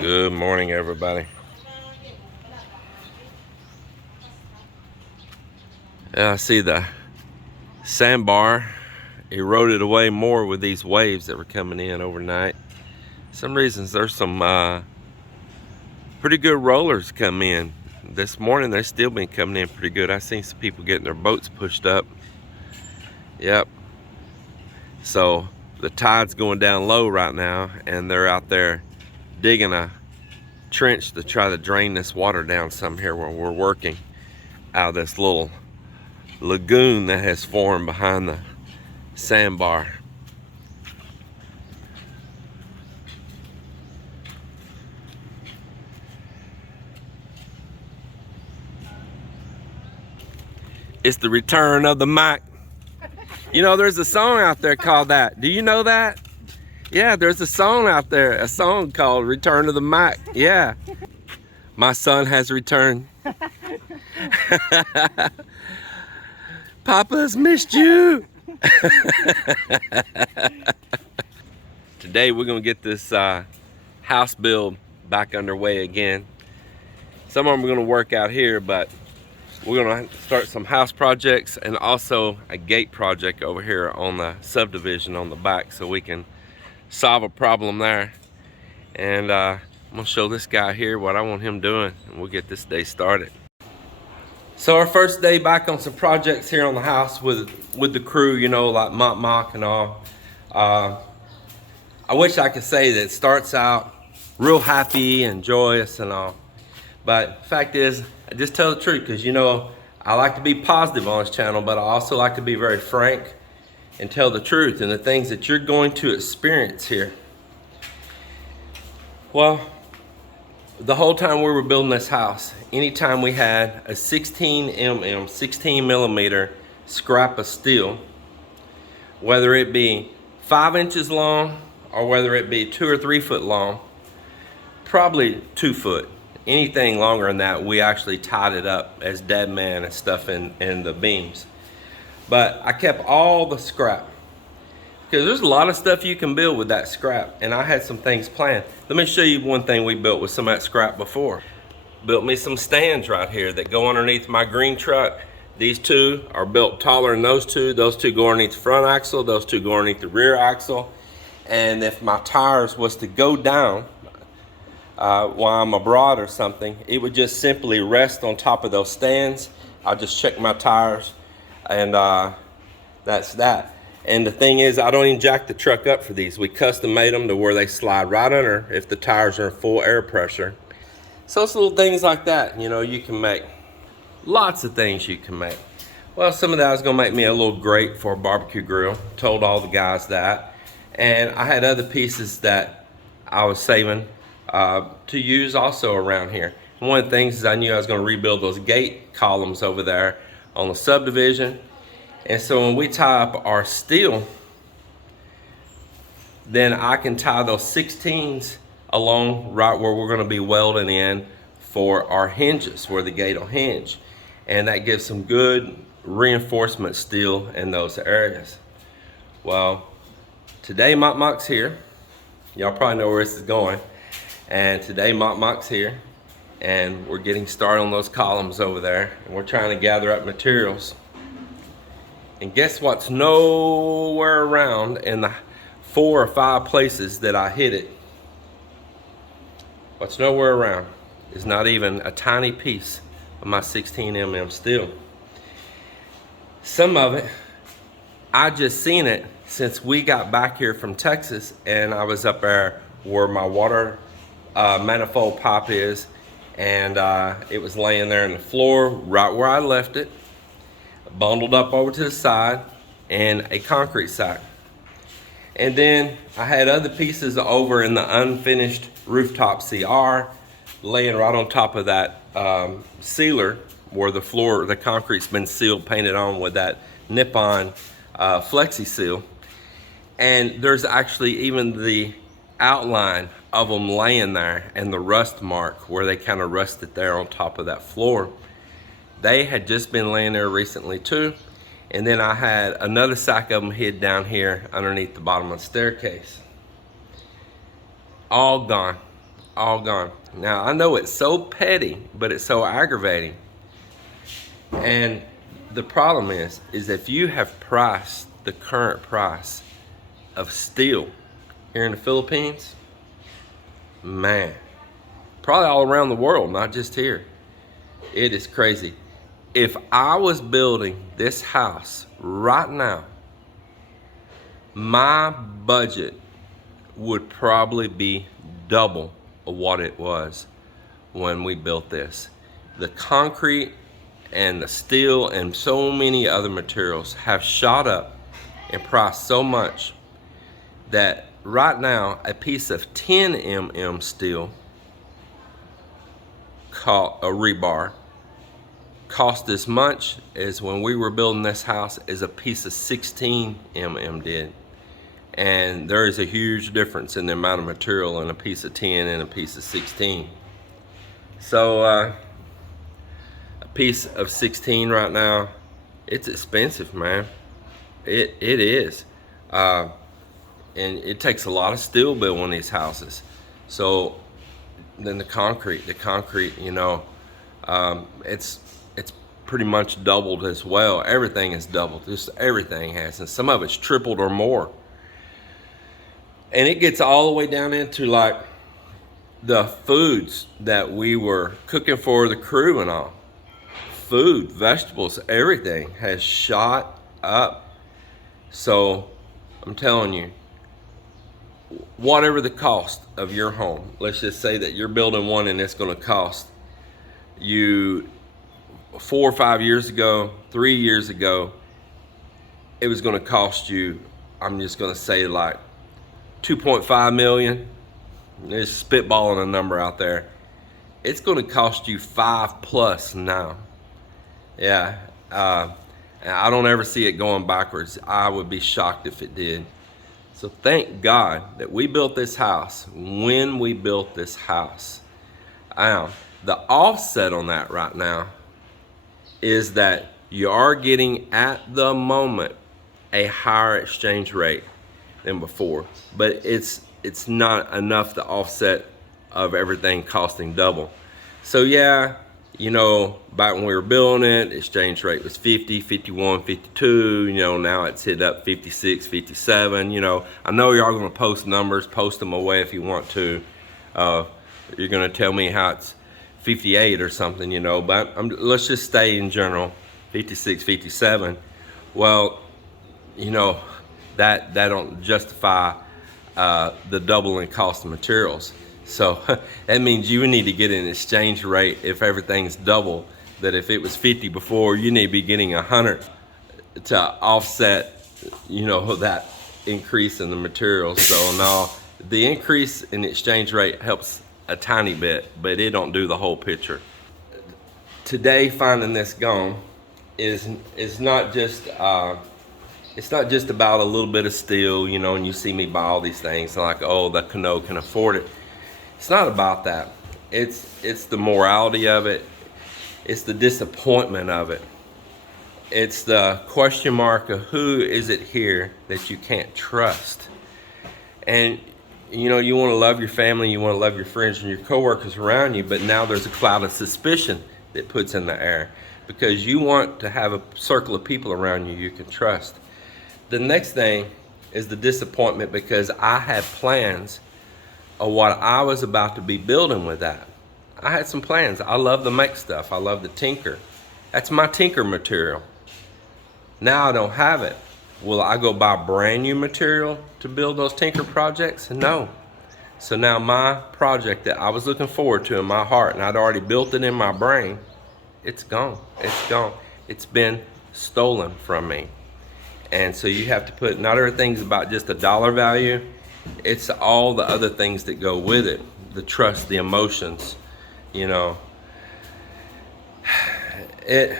Good morning, everybody. I see the sandbar eroded away more with these waves that were coming in overnight. Some reasons there's some pretty good rollers come in. This morning they've still been coming in pretty good. I seen some people getting their boats pushed up. Yep. So the tide's going down low right now, and they're out there digging a trench to try to drain this water down some here where we're working out of this little lagoon that has formed behind the sandbar. It's the return of the mic. You know, there's a song out there called that. Do you know that? Yeah, there's a song out there, a song called Return of the Mic. Yeah. My son has returned. Papa's missed you. Today we're gonna get this house build back underway again. Some of them are gonna work out here, but we're gonna start some house projects and also a gate project over here on the subdivision on the back, so we can solve a problem there. And I'm gonna show this guy here what I want him doing, and we'll get this day started. So our first day back on some projects here on the house with the crew, you know, like mock and all. I wish I could say that it starts out real happy and joyous and all, but the fact is, I just tell the truth, because you know I like to be positive on this channel, but I also like to be very frank and tell the truth and the things that you're going to experience here. Well, the whole time we were building this house, anytime we had a 16 millimeter scrap of steel, whether it be 5 inches long or whether it be 2 or 3 foot long, probably 2 foot, anything longer than that, we actually tied it up as dead man and stuff in the beams. But I kept all the scrap, because there's a lot of stuff you can build with that scrap, and I had some things planned. Let me show you one thing we built with some of that scrap before. Built me some stands right here that go underneath my green truck. These two are built taller than those two. Those two go underneath the front axle, those two go underneath the rear axle. And if my tires was to go down while I'm abroad or something, it would just simply rest on top of those stands. I'll just check my tires, and that's that. And the thing is, I don't even jack the truck up for these. We custom made them to where they slide right under if the tires are in full air pressure. So it's little things like that, you know, you can make. Lots of things you can make. Well, some of that was gonna make me a little grate for a barbecue grill. Told all the guys that. And I had other pieces that I was saving to use also around here. And one of the things is I knew I was gonna rebuild those gate columns over there on the subdivision. And so when we tie up our steel, then I can tie those 16s along right where we're gonna be welding in for our hinges, where the gate will hinge. And that gives some good reinforcement steel in those areas. Well, today Mock's here. Y'all probably know where this is going. And today Mock's here, and we're getting started on those columns over there. And we're trying to gather up materials. And guess what's nowhere around in the 4 or 5 places that I hit it? What's nowhere around is not even a tiny piece of my 16 steel. Some of it, I just seen it since we got back here from Texas, and I was up there where my water manifold pipe is, and it was laying there on the floor right where I left it, bundled up over to the side in a concrete sack. And then I had other pieces over in the unfinished rooftop CR laying right on top of that sealer where the floor, the concrete's been sealed, painted on with that Nippon Flexi Seal. And there's actually even the outline of them laying there and the rust mark where they kind of rusted there on top of that floor. They had just been laying there recently too. And then I had another sack of them hid down here underneath the bottom of the staircase. All gone, all gone. Now, I know it's so petty, but it's so aggravating. And the problem is if you have priced the current price of steel here in the Philippines, man, probably all around the world, not just here, it is crazy. If I was building this house right now, my budget would probably be double of what it was when we built this. The concrete and the steel and so many other materials have shot up in price so much that right now a piece of 10 mm steel, a rebar, cost as much as when we were building this house as a piece of 16 mm did. And there is a huge difference in the amount of material in a piece of 10 and a piece of 16. So a piece of 16 right now, it's expensive, man. It is. And it takes a lot of steel building these houses. So then the concrete, you know, it's pretty much doubled as well. Everything is doubled, just everything has, and some of it's tripled or more. And it gets all the way down into like the foods that we were cooking for the crew and all. Food, vegetables, everything has shot up. So I'm telling you, whatever the cost of your home, let's just say that you're building one and it's going to cost you 4 or 5 years ago, 3 years ago, it was going to cost you, I'm just going to say like 2.5 million. There's spitballing a number out there. It's going to cost you 5+ now. Yeah, I don't ever see it going backwards. I would be shocked if it did. So thank God that we built this house when we built this house. The offset on that right now is that you are getting at the moment a higher exchange rate than before, but it's not enough to offset of everything costing double. So yeah, you know, back when we were building it, exchange rate was 50, 51, 52, you know, now it's hit up 56, 57, you know. I know y'all gonna post numbers, post them away if you want to. You're gonna tell me how it's 58 or something, you know, but let's just stay in general, 56, 57. Well, you know, that don't justify the doubling cost of materials. So that means you need to get an exchange rate if everything's double, that if it was 50 before, you need to be getting 100 to offset, you know, that increase in the materials. So now the increase in the exchange rate helps a tiny bit, but it don't do the whole picture. Today, finding this gone is not just it's not just about a little bit of steel, you know, and you see me buy all these things like, oh, the Cano can afford it. It's not about that. It's the morality of it. It's the disappointment of it. It's the question mark of who is it here that you can't trust. And you know, you want to love your family, you want to love your friends and your coworkers around you, but now there's a cloud of suspicion that puts in the air because you want to have a circle of people around you you can trust. The next thing is the disappointment because I had plans of what I was about to be building with that. I had some plans. I love to make stuff. I love to tinker. That's my tinker material. Now I don't have it. Will I go buy brand new material to build those tinker projects? No. So now my project that I was looking forward to in my heart, and I'd already built it in my brain, it's gone. It's gone. It's been stolen from me. And so you have to put, not everything's about just a dollar value. It's all the other things that go with it. The trust, the emotions, you know. It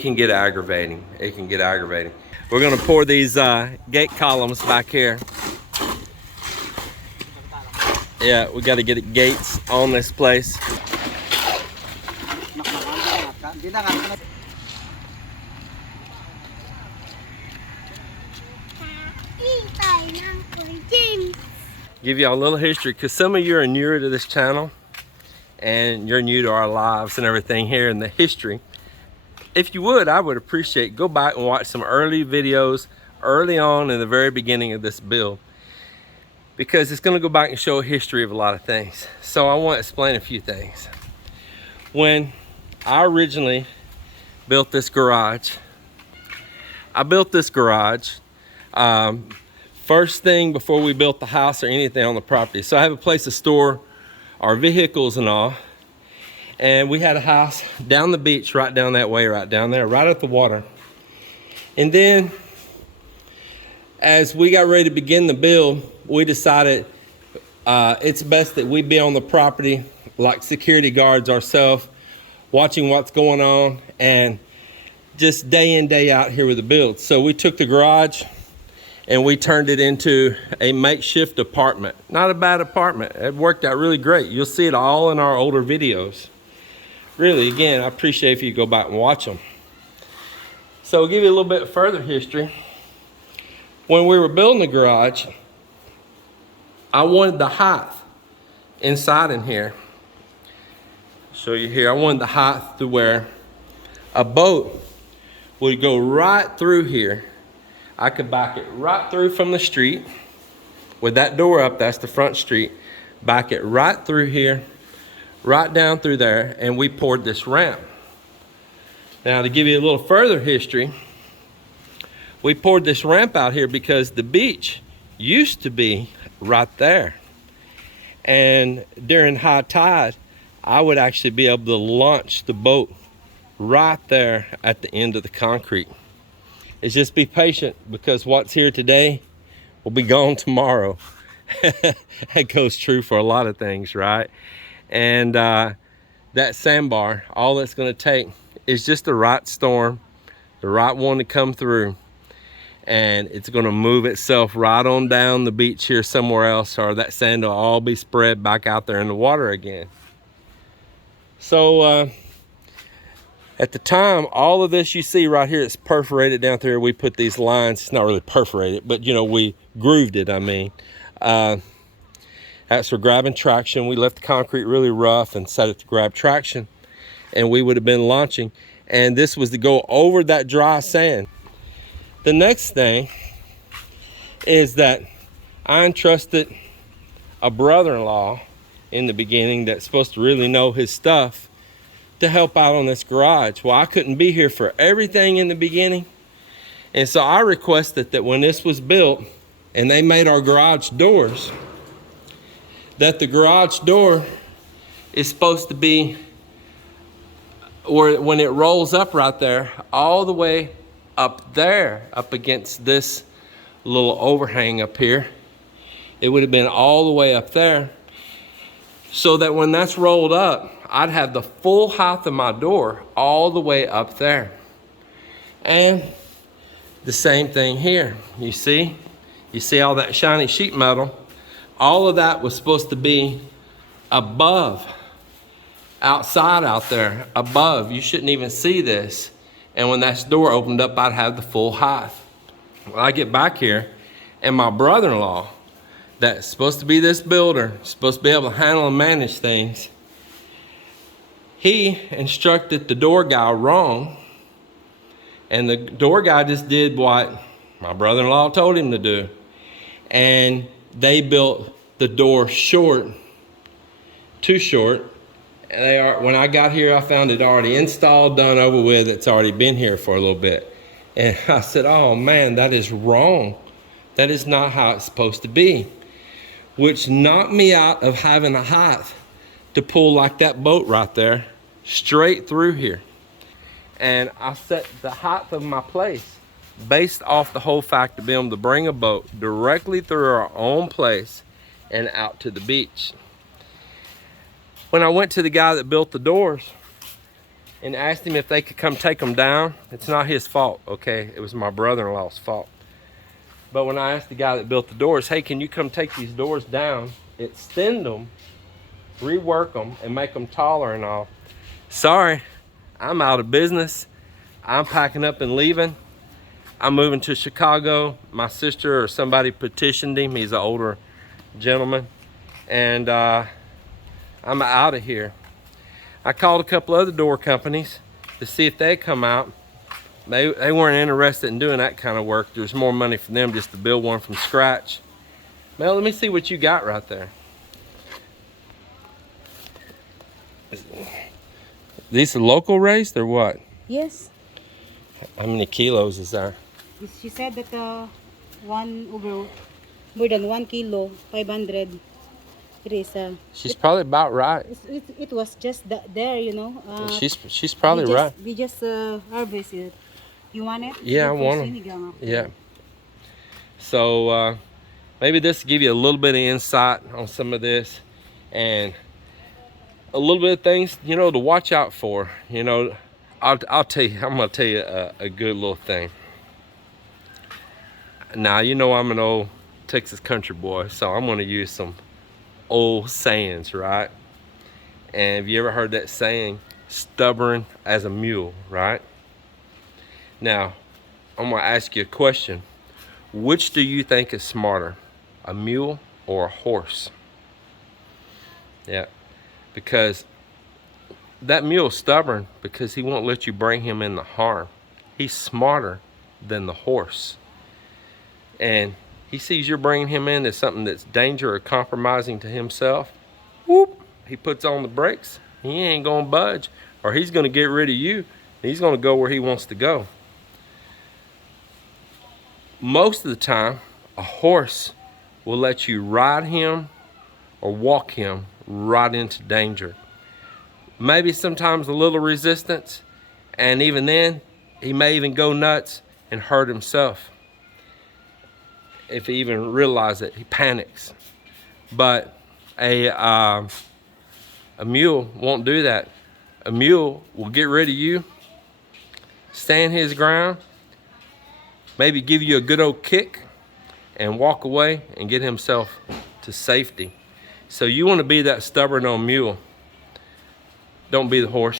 can get aggravating. It can get aggravating. We're gonna pour these gate columns back here. Yeah, we gotta get gates on this place. give y'all a little history, because some of you are newer to this channel and you're new to our lives and everything here in the history. If you would, I would appreciate, go back and watch some early videos early on in the very beginning of this build, because it's going to go back and show a history of a lot of things. So I want to explain a few things. When I originally built this garage, first thing before we built the house or anything on the property. So I have a place to store our vehicles and all. And we had a house down the beach, right down that way, right down there, right at the water. And then as we got ready to begin the build, we decided it's best that we be on the property like security guards ourselves, watching what's going on and just day in, day out here with the build. So we took the garage and we turned it into a makeshift apartment. Not a bad apartment. It worked out really great. You'll see it all in our older videos. Really, again, I appreciate if you go back and watch them. So I'll give you a little bit further history. When we were building the garage, I wanted the height inside in here. Show you here. I wanted the height to where a boat would go right through here. I could back it right through from the street with that door up. That's the front street. Back it right through here, right down through there, and we poured this ramp. Now, to give you a little further history, we poured this ramp out here because the beach used to be right there. And during high tide, I would actually be able to launch the boat right there at the end of the concrete. It's just be patient, because what's here today will be gone tomorrow. That goes true for a lot of things, right? And that sandbar, all it's going to take is just the right storm, the right one to come through, and it's going to move itself right on down the beach here somewhere else, or that sand will all be spread back out there in the water again. So at the time, all of this you see right here, it's perforated down there. We put these lines, it's not really perforated, but you know, we grooved it, I mean. That's for grabbing traction. We left the concrete really rough and set it to grab traction, and we would have been launching. And this was to go over that dry sand. The next thing is that I entrusted a brother-in-law in the beginning that's supposed to really know his stuff to help out on this garage. Well, I couldn't be here for everything in the beginning. And so I requested that when this was built and they made our garage doors, that the garage door is supposed to be, or when it rolls up right there, all the way up there, up against this little overhang up here. It would have been all the way up there, so that when that's rolled up, I'd have the full height of my door all the way up there. And the same thing here. You see all that shiny sheet metal? All of that was supposed to be above, outside out there, above. You shouldn't even see this. And when that door opened up, I'd have the full height. Well, I get back here, and my brother-in-law, that's supposed to be this builder, supposed to be able to handle and manage things, he instructed the door guy wrong, and the door guy just did what my brother-in-law told him to do. And they built the door short, too short. And when I got here, I found it already installed, done, over with. It's already been here for a little bit. And I said, oh man, that is wrong. That is not how it's supposed to be. Which knocked me out of having a height to pull like that boat right there, straight through here. And I set the height of my place based off the whole fact of being able to bring a boat directly through our own place and out to the beach. When I went to the guy that built the doors and asked him if they could come take them down, it's not his fault, okay? It was my brother-in-law's fault. But when I asked the guy that built the doors, hey, can you come take these doors down, extend them, rework them, and make them taller and all? Sorry, I'm out of business. I'm packing up and leaving. I'm moving to Chicago. My sister or somebody petitioned him. He's an older gentlemen, and I'm out of here. I called a couple other door companies to see if they'd come out. They weren't interested in doing that kind of work. There's more money for them just to build one from scratch. Mel, let me see what you got right there. These are local raised or what? Yes. How many kilos is there? She said that more than 1 kilo, 500. It is. She's probably about right. It was just there, you know. She's probably right. We just harvest it. You want it? Yeah, I want them. Yeah. So maybe this will give you a little bit of insight on some of this, and a little bit of things, you know, to watch out for. You know, I'll tell you. I'm gonna tell you a good little thing. Now, you know, I'm an old Texas country boy, so I'm gonna use some old sayings, right? And have you ever heard that saying, stubborn as a mule, right? Now, I'm gonna ask you a question. Which do you think is smarter, a mule or a horse? Yeah, because that mule's stubborn because he won't let you bring him into harm. He's smarter than the horse. And he sees you're bringing him into something that's danger or compromising to himself, whoop, he puts on the brakes. He ain't gonna budge, or he's gonna get rid of you. He's gonna go where he wants to go. Most of the time, a horse will let you ride him or walk him right into danger. Maybe sometimes a little resistance, and even then, he may even go nuts and hurt himself. If he even realizes it, he panics. But a mule won't do that. A mule will get rid of you, stand his ground, maybe give you a good old kick, and walk away and get himself to safety. So you want to be that stubborn old mule. Don't be the horse.